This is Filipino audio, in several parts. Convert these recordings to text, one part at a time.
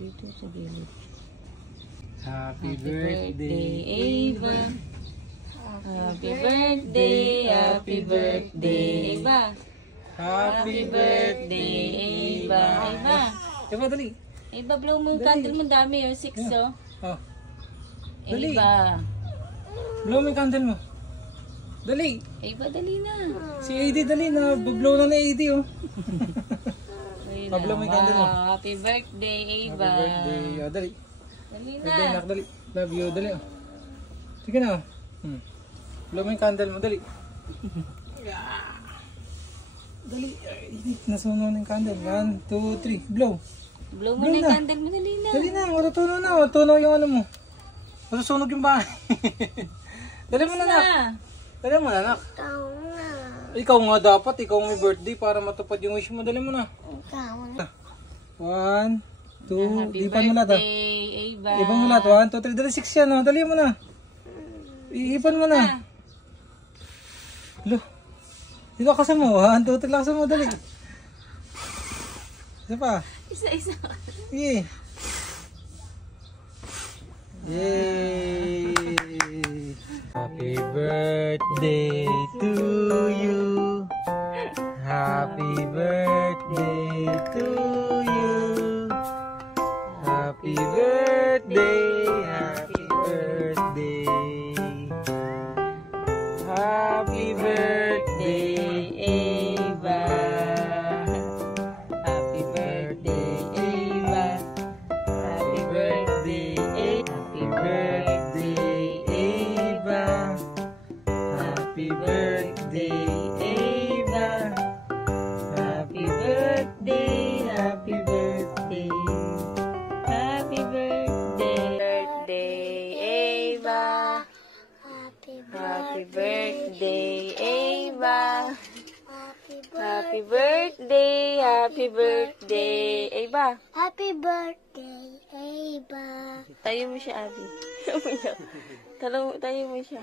Dito sa gilid. Happy birthday, Ava. Happy birthday, happy birthday, Ava. Happy birthday, Ava. Ava. Eva, dali. Ava, blow mo yung candle mo. Dami oh. 6 oh. Oh. Dali. Ava. Blow mo yung candle mo. Dali. Ava, dali na. Si AD, dali na. Blow na na AD, oh. Pablo, may candle mo. Happy birthday, Ava. Happy birthday. Oh, dali. Dali na. Birthday, nak, dali. Love you, dali. Oh. Sige na, oh. Blow mo yung candle mo, dali. Dali. Nasunog na yung candle. 1, 2, 3. Blow. Blow mo na yung candle mo. Dali na. Dali na. Matutunaw na. Matutunaw yung ano mo. Masusunog yung bahay. Dali mo na, nak. Dali mo na, nak. Ikaw nga dapat. Ikaw may birthday para matupad yung wish mo. Dali mo na. 1, 2. Ipan mo lahat. Ava. Ipan mo lahat. 1, 2, 3. Dali 6 yan. Oh. Dali mo na. Iipan mo na. Lo. Dito lakasan mo. 1, 2, 3. Lakasan mo. Dali. Isa pa. Isa-isa. Sige. Yay! Happy birthday to you. Happy birthday to you. Happy birthday. Happy birthday. Happy birthday, Ava. Happy birthday, Ava. Happy birthday, Happy birthday, Ava. Happy birthday, Ava. Happy birthday, happy birthday. Happy birthday, Ava. Happy birthday, Ava. Happy birthday, happy birthday, Ava. Happy birthday, Ava. Tayo mo siya, Abby. Tayo mo siya.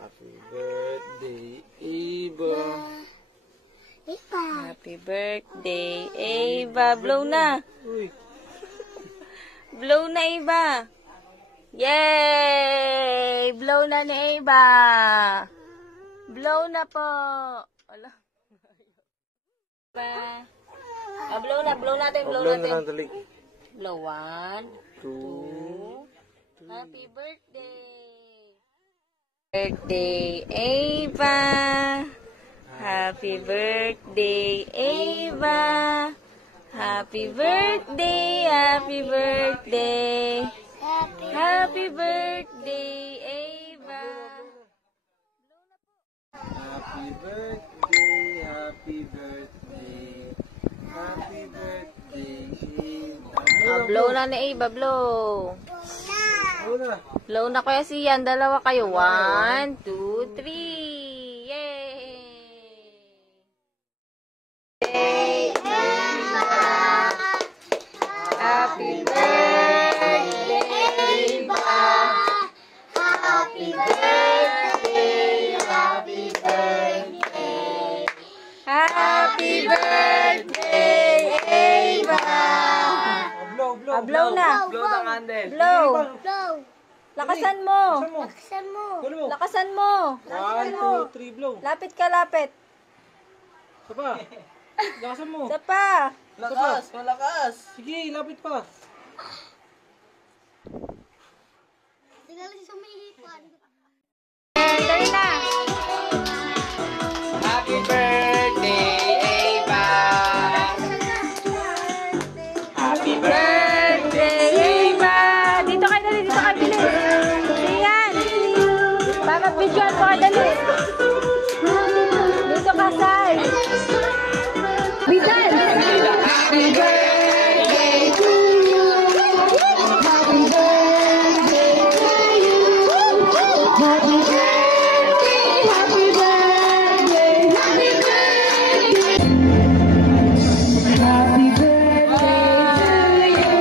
Happy birthday, Eva. Ava. Happy birthday, Ava. Blow na. Uy. Blow na, Ava. Yay! Blow na ni Ava. Blow na po. Wala. Blow na. Blow natin. Blow natin. Dali. Blow 1, 2. 2. Happy birthday. Birthday, Ava. Happy birthday, Ava. Happy birthday, happy birthday. Happy birthday, Ava. Happy birthday, happy birthday. Happy birthday, Eva. Blow na ni Ava, blow. Una. Blow na kuya siyan, dalawa kayo. 1, 2, 3. Yay! Happy birthday, Ava. Happy birthday, happy birthday. Happy birthday, Ava. Blow, blow. Blow na. Blow the candle. Blow. Blow. Lakasan mo. Laksan mo. Blow. Lakasan mo. 1, 2, 3, blow. Lapit ka, lapit. Isa pa. Lakasan mo. Isa pa. Lakas, malakas. Sige, lapit pa. Tingnan lang sumihipan. Dali na. Happy birthday, Ava. Happy Birthday, Ava. Dito kayo, dali. Dito kayo, bilis. Siyan. Para visual po, dali. Dito ka, Sai. Bitan. Happy birthday to you. Happy birthday to you. Happy birthday, happy birthday, happy birthday. Happy birthday to you.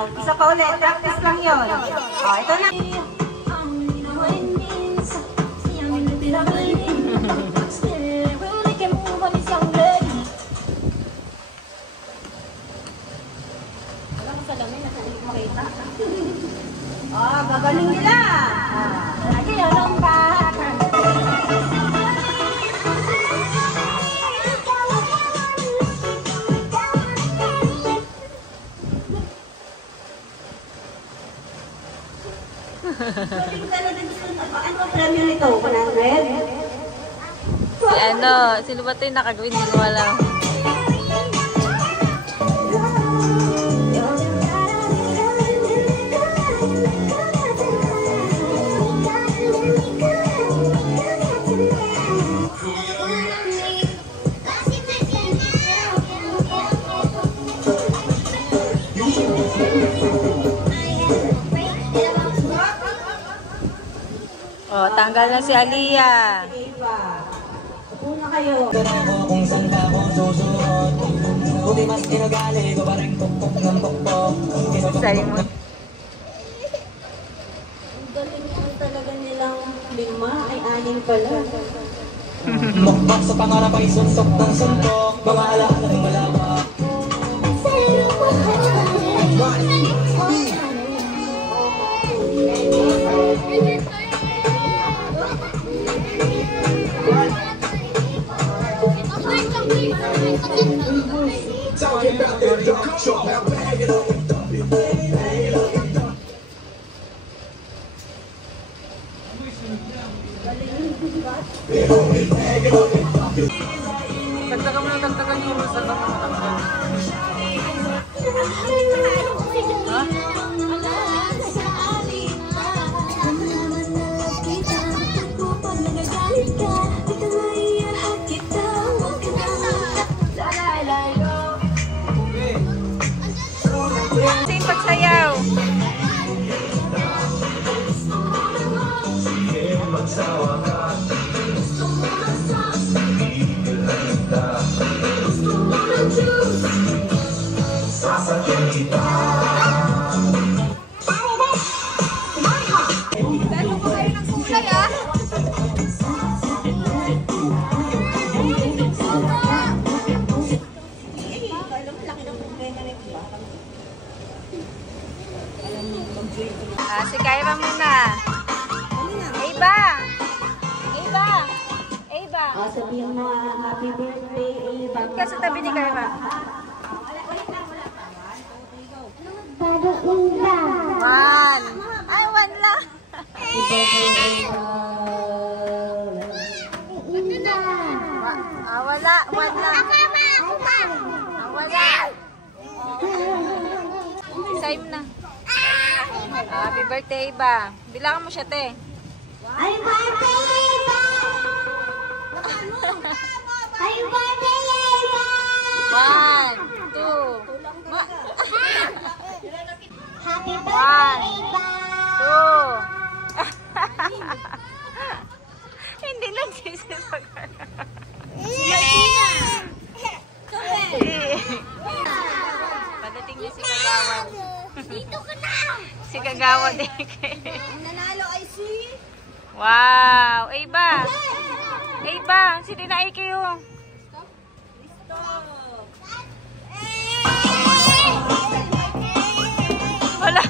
Oh, isa pa ulit. Practice lang yun. Oh, ito na. Oh, gagaling nila. Lagi anong bahat. Ano ang premyo nito? 100? Sino ba ito yung nakagawin? Hindi ko alam. Oh, tanggal na si Aliyah. Upo na kayo. Kung saan ka ako susuot, buti mas inagali ko pa rin pukpok ng pukpok. Sa'yo mo. Ang galing naman talaga nilang 5 ay 6 pala. Mukbak sa pangarap ay suntok ng suntok, mga alaala ng malawak. Dagdagan mo na, dagdagan yung rules na matanggal. Sing pagsayaw. Si Kyra muna. Ava! Ava! Ava! Sabihin mo, happy birthday, Eva. Ka sa tabi ni Kyra. One. Ay, one lang. Wala. One lang. Wala. Same na. Happy birthday, Eva. Bilangan mo siya, te. Happy birthday, Eva! Happy birthday, Eva! 1, 2. Happy One, birthday, Eva! 2. Hindi nagsisipag. Padating niya si Kagawan. Dito ka na! Si Kagawan din. Ang nanalo ay si... Wow! Eva! Eva! Si Dina Ikeo. Wala.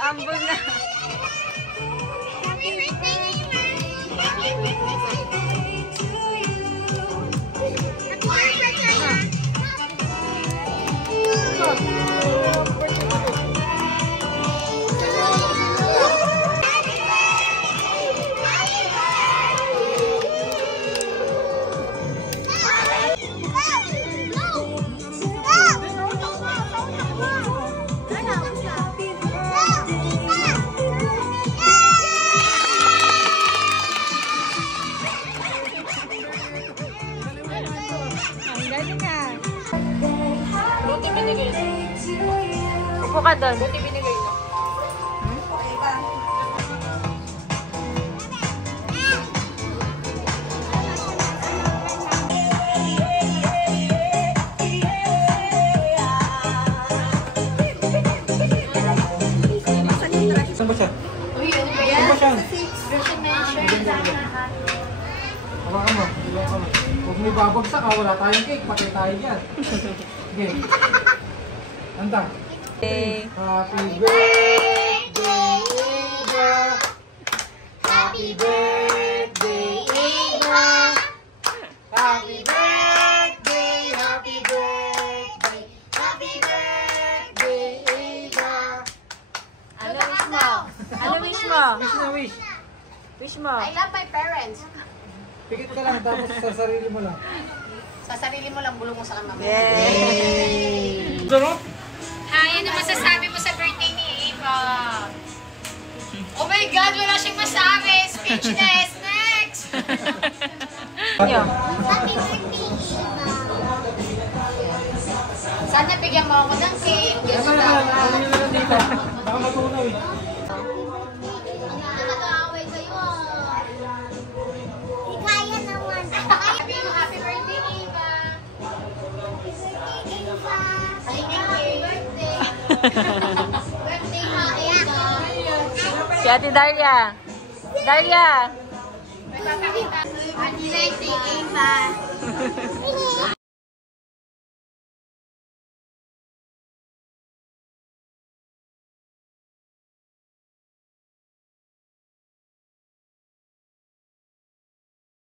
Aambon na. Happy birthday, Eva! Happy birthday to you! Happy birthday, Ang galing nga. Upo ka doon. Saan ba siya? Saan ba siya? Hawakan mo. Hawakan mo. Huwag may babagsak ha. Wala tayong cake. Patay tayo dyan. Sige. Anta. Okay. Happy birthday, Eva. Happy birthday, Eva. Happy birthday, happy birthday. Happy birthday, Eva. Ano wish mo? Ano wish mo? Wish na wish. Wish mo? I love my parents. Pikit ka lang tapos sa sarili mo lang. Sa sarili mo lang, bulong mo sa kanila. Yay! Sarap. Hi, ano masasabi mo sa birthday ni Eva? Oh my God, wala siyang masabi. Speechless. Next! Nyo. Happy birthday, Eva! Sana bigyan mo ako ng cake. Ano Ganun na lang. lang, ano nyo na lang dito. Baka matunaw eh. Nag-aaway kayo ah. Di kaya naman. Happy birthday, Eva. Happy birthday. Birthday ha, Eva. Si Ate Dalia. Dalia! Happy birthday, Eva!